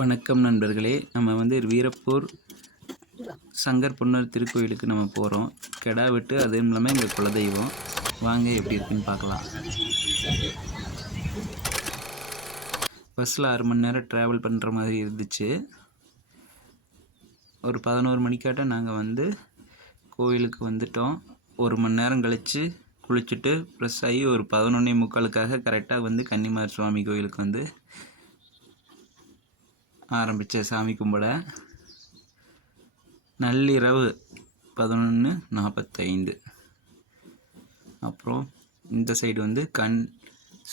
வணக்கம் நண்பர்களே. நம்ம வந்து வீரப்பூர் சங்கர் பொன்னர் திருக்கோயிலுக்கு நம்ம போகிறோம். கெடா வெட்டு, அதுவும் இல்லாமல் எங்கள் குலதெய்வம். வாங்க எப்படி இருக்குன்னு பார்க்கலாம். பஸ்ஸில் 6 மணி நேரம் ட்ராவல் பண்ணுற மாதிரி இருந்துச்சு. ஒரு 11 மணிக்காட்ட நாங்கள் வந்து கோயிலுக்கு வந்துட்டோம். 1 மணி நேரம் கழித்து குளிச்சுட்டு ஃப்ரெஷ் ஆகி ஒரு 11:45 கரெக்டாக வந்து கன்னிமார் சுவாமி கோயிலுக்கு வந்து ஆரம்பித்த சாமி கும்பிட. நள்ளிரவு 11:45. அப்புறம் இந்த சைடு வந்து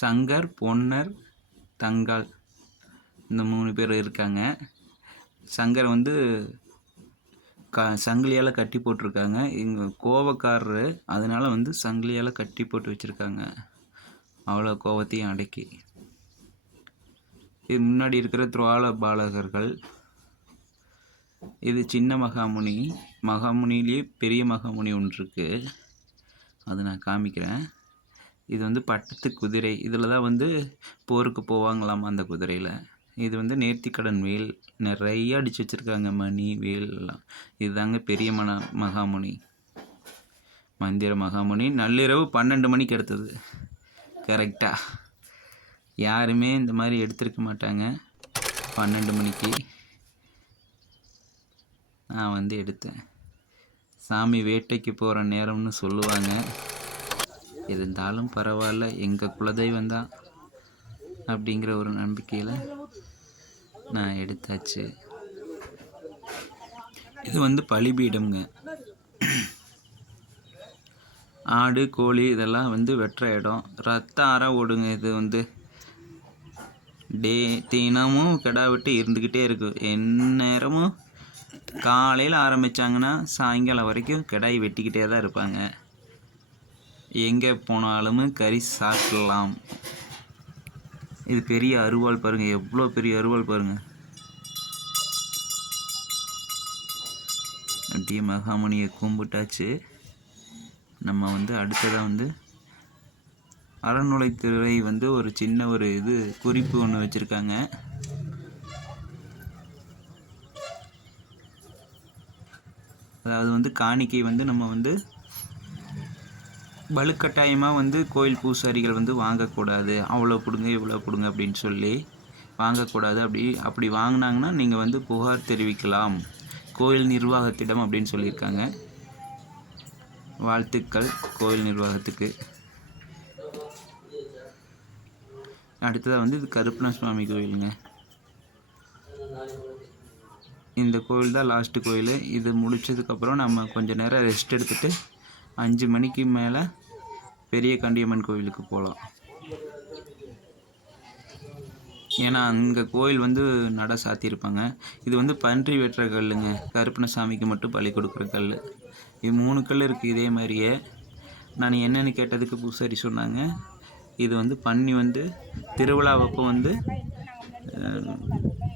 சங்கர், பொன்னர், தங்கால் இந்த 3 பேர் இருக்காங்க. சங்கர் வந்து சங்கிலியால் கட்டி போட்டிருக்காங்க. இங்கே கோபக்காரரு, அதனால் வந்து சங்கிலியால் கட்டி போட்டு வச்சுருக்காங்க. அவ்வளோ கோபத்தையும் அடக்கி. இது முன்னாடி இருக்கிற துவால பாலகர்கள். இது சின்ன மகாமுனி. மகாமுனிலேயே பெரிய மகாமுனி ஒன்று இருக்குது, அது நான் காமிக்கிறேன். இது வந்து பட்டத்து குதிரை. இதில் தான் வந்து போருக்கு போவாங்களாம் அந்த குதிரையில். இது வந்து நேர்த்திக்கடன் வேல் நிறைய அடித்து வச்சுருக்காங்க, மணி வேல் எல்லாம். இதுதாங்க பெரிய மகாமுனி, மந்திர மகாமுனி. நள்ளிரவு 12 மணிக்கு எடுத்தது கரெக்டாக. யாருமே இந்த மாதிரி எடுத்திருக்க மாட்டாங்க. 12 மணிக்கு நான் வந்து எடுத்தேன். சாமி வேட்டைக்கு போகிற நேரம்னு சொல்லுவாங்க. இருந்தாலும் பரவாயில்ல, எங்கள் குலதெய்வம் தான் அப்படிங்கிற ஒரு நம்பிக்கையில் நான் எடுத்தாச்சு. இது வந்து பலிபீடம்ங்க. ஆடு, கோழி இதெல்லாம் வந்து வெட்டுற இடம். ரத்தம் ஆற ஓடுங்க. இது வந்து தினமும் கெடா வெட்டு இருந்துக்கிட்டே இருக்கும். எந்நேரமும் காலையில் ஆரம்பித்தாங்கன்னா சாயங்காலம் வரைக்கும் கெடாய் வெட்டிக்கிட்டே தான் இருப்பாங்க. எங்கே போனாலும் கறி சாப்பிடலாம். இது பெரிய அருவாள் பாருங்கள், எவ்வளோ பெரிய அருவாள் பாருங்கள். அப்படியே மகாமுனியை கும்பிட்டாச்சு. நம்ம வந்து அடுத்ததாக வந்து அறநிலைத்துறை வந்து ஒரு சின்ன ஒரு இது குறிப்பு ஒன்று வச்சுருக்காங்க. அதாவது வந்து காணிக்கை வந்து நம்ம வந்து வலுக்கட்டாயமாக வந்து கோயில் பூசாரிகள் வந்து வாங்கக்கூடாது. அவ்வளோ கொடுங்க இவ்வளோ கொடுங்க அப்படின்னு சொல்லி வாங்கக்கூடாது. அப்படி வாங்கினாங்கன்னா நீங்கள் வந்து புகார் தெரிவிக்கலாம் கோயில் நிர்வாகத்திடம் அப்படின்னு சொல்லியிருக்காங்க. வாழ்த்துக்கள் கோயில் நிர்வாகத்துக்கு. அடுத்ததாக வந்து இது கருப்பண சுவாமி கோயிலுங்க. இந்த கோயில் தான் லாஸ்ட்டு கோயில். இது முடித்ததுக்கப்புறம் நம்ம கொஞ்சம் நேரம் ரெஸ்ட் எடுத்துகிட்டு 5 மணிக்கு மேலே பெரிய கண்டியம்மன் கோயிலுக்கு போகலாம். ஏன்னா அங்கே கோயில் வந்து நட சாத்தியிருப்பாங்க. இது வந்து பன்றி வெட்டுற கல்லுங்க. கருப்பண சாமிக்கு மட்டும் பலி கொடுக்குற கல். இது 3 கல் இருக்குது இதே மாதிரியே. நான் என்னென்னு கேட்டதுக்கு பூசாரி சொன்னாங்க, இது வந்து பன்னி வந்து திருவிழாவப்போ வந்து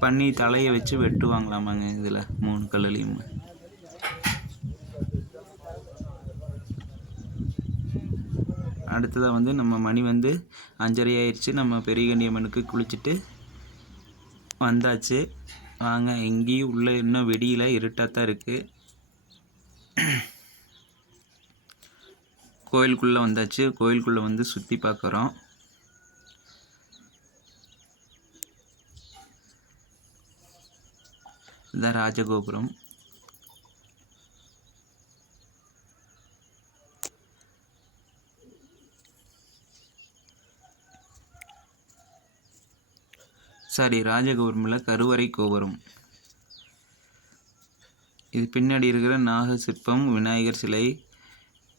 பன்னி தலையை வச்சு வெட்டுவாங்களாமாங்க. இதில் 3 கல்லுலேயும். அடுத்ததாக வந்து நம்ம மணி வந்து 5:30 ஆயிடுச்சு. நம்ம பெரிய கண்டியம்மனுக்கு குளிச்சுட்டு வந்தாச்சு. வாங்க, எங்கேயும் உள்ளே இன்னும் வெடியில் இருட்டாக தான் இருக்குது. கோயிலுக்குள்ளே வந்தாச்சு. கோயிலுக்குள்ளே வந்து சுற்றி பார்க்குறோம். இதுதான் ராஜகோபுரம். ராஜகோபுரம் இல்லை, கருவறை கோபுரம். இது பின்னாடி இருக்கிற நாக சிற்பம், விநாயகர் சிலை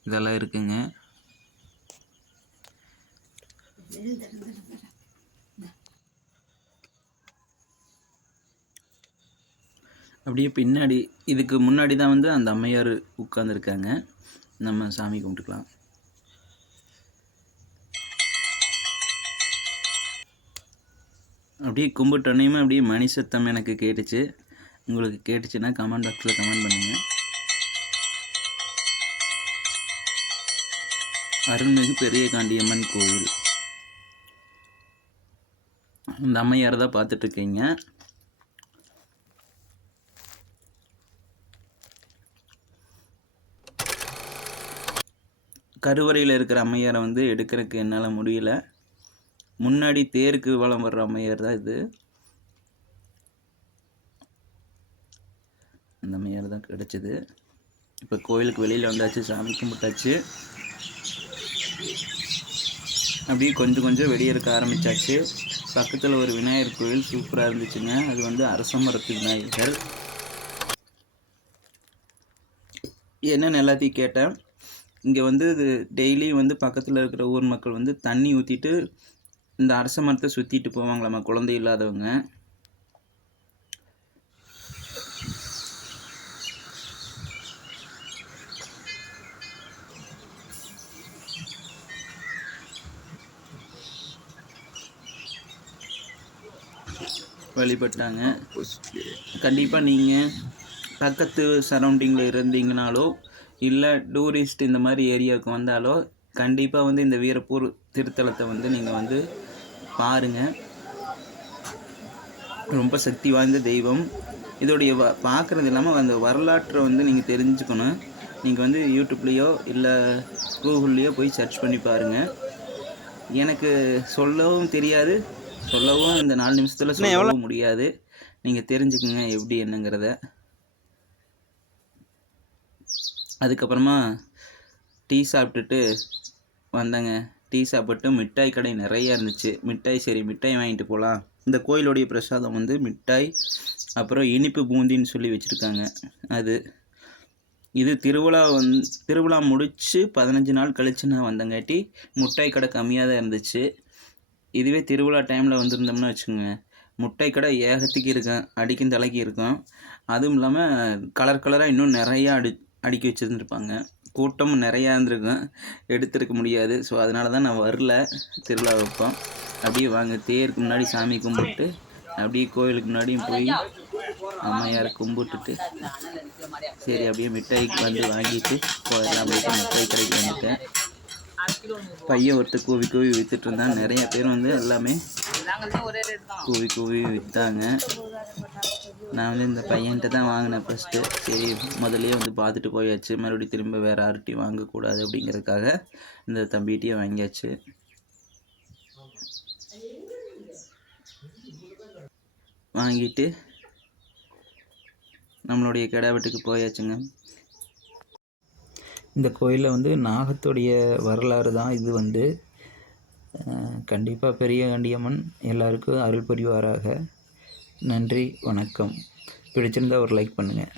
இதெல்லாம் இருக்குங்க. அப்படியே பின்னாடி இதுக்கு முன்னாடி தான் வந்து அந்த அம்மையார் உட்கார்ந்துருக்காங்க. நம்ம சாமி கும்பிட்டுக்கலாம். அப்படியே கும்பிட்டோன்னையுமே அப்படியே மணி சத்தம் எனக்கு கேட்டுச்சு. உங்களுக்கு கேட்டுச்சுன்னா கமெண்ட் பாக்ஸில் கமெண்ட் பண்ணுங்கள். அருள்மிகு பெரிய காண்டியம்மன் கோவில். இந்த அம்மையார் தான் பார்த்துட்ருக்கீங்க. கருவறையில் இருக்கிற அம்மையாரை வந்து எடுக்கிறதுக்கு என்னால் முடியல. முன்னாடி தேருக்கு வலம் வர்ற அம்மையார் தான் இது. அந்த அம்மையார் தான் கிடச்சிது. இப்போ கோயிலுக்கு வெளியில் வந்தாச்சு, சாமி கும்பிட்டாச்சு. அப்படியே கொஞ்சம் கொஞ்சம் வெளியே இருக்க ஆரம்பித்தாச்சு. பக்கத்தில் ஒரு விநாயகர் கோயில் சூப்பராக இருந்துச்சுங்க. அது வந்து அரச மரத்து விநாயகர். என்னென்னு எல்லாத்தையும் கேட்டேன். இங்கே வந்து டெய்லியும் வந்து பக்கத்தில் இருக்கிற ஊர் மக்கள் வந்து தண்ணி ஊற்றிட்டு இந்த அரச மரத்தை சுற்றிட்டு போவாங்களாம்மா குழந்தை இல்லாதவங்க. வழிபட்டாங்க. கண்டிப்பாக நீங்கள் பக்கத்து சரௌண்டிங்கில் இருந்தீங்கனாலோ இல்லை டூரிஸ்ட் இந்த மாதிரி ஏரியாவுக்கு வந்தாலோ கண்டிப்பாக வந்து இந்த வீரப்பூர் திருத்தலத்தை வந்து நீங்கள் வந்து பாருங்கள். ரொம்ப சக்தி வாய்ந்த தெய்வம். இதோடைய பார்க்குறது இல்லாமல் அந்த வரலாற்றை வந்து நீங்கள் தெரிஞ்சுக்கணும். நீங்கள் வந்து யூடியூப்லேயோ இல்லை கூகுள்லேயோ போய் சர்ச் பண்ணி பாருங்கள். எனக்கு சொல்லவும் தெரியாது, சொல்லவும் இந்த 4 நிமிஷத்தில் சொல்லவும் முடியாது. நீங்கள் தெரிஞ்சுக்குங்க எப்படி என்னங்கிறத. அதுக்கப்புறமா டீ சாப்பிட்டுட்டு வந்தேங்க. டீ சாப்பிட்டு மிட்டாய் கடை நிறையா இருந்துச்சு. சரி மிட்டாய் வாங்கிட்டு போகலாம். இந்த கோயிலுடைய பிரசாதம் வந்து மிட்டாய், அப்புறம் இனிப்பு பூந்தின்னு சொல்லி வச்சுருக்காங்க. இது திருவிழா முடித்து 15 நாள் கழித்து நான் வந்தங்காட்டி மிட்டாய் கடை கம்மியாக தான் இருந்துச்சு. இதுவே திருவிழா டைமில் வந்திருந்தோம்னா வச்சுக்கோங்க, மிட்டாய் கடை ஏகத்துக்கு இருக்கும், அடிக்கும் தலைக்கு இருக்கும். அதுவும் இல்லாமல் கலர் கலராக இன்னும் நிறையா அடுக்கி வச்சுருந்துருப்பாங்க. கூட்டமும் நிறையா இருந்திருக்கும், எடுத்துருக்க முடியாது. ஸோ அதனால தான் நான் வரல திருவிழா வைப்போம். அப்படியே வாங்க, தேருக்கு முன்னாடி சாமி கும்பிட்டு அப்படியே கோயிலுக்கு முன்னாடியும் போய் அம்மையாரை கும்பிட்டுட்டு சரி அப்படியே மிட்டாய்க்கு வந்து வாங்கிட்டு போயிடலாம் போயிட்டு மிட்டாய் கடைக்கு வந்துட்டேன். பையன் ஒருத்தர் கூவி கூவி விற்றுட்டு இருந்தான். நிறைய பேர் வந்து எல்லாமே கூவி கூவி விற்றாங்க. நான் வந்து இந்த பையன்கிட்ட தான் வாங்கினேன் ஃபஸ்ட்டு. சரி முதல்லையே வந்து பார்த்துட்டு போயாச்சு, மறுபடியும் திரும்ப வேறு யார்கிட்டையும் வாங்கக்கூடாது அப்படிங்கிறதுக்காக இந்த தம்பிகிட்டையே வாங்கியாச்சு. வாங்கிட்டு நம்மளுடைய கிடா வெட்டுக்கு போயாச்சுங்க. இந்த கோயிலில் வந்து நாகத்துடைய வரலாறு தான் இது வந்து. கண்டிப்பாக பெரிய கண்டியம்மன் எல்லாருக்கும் அருள் புரிவாராக. நன்றி, வணக்கம். பிடிச்சிருந்தால் ஒரு லைக் பண்ணுங்கள்.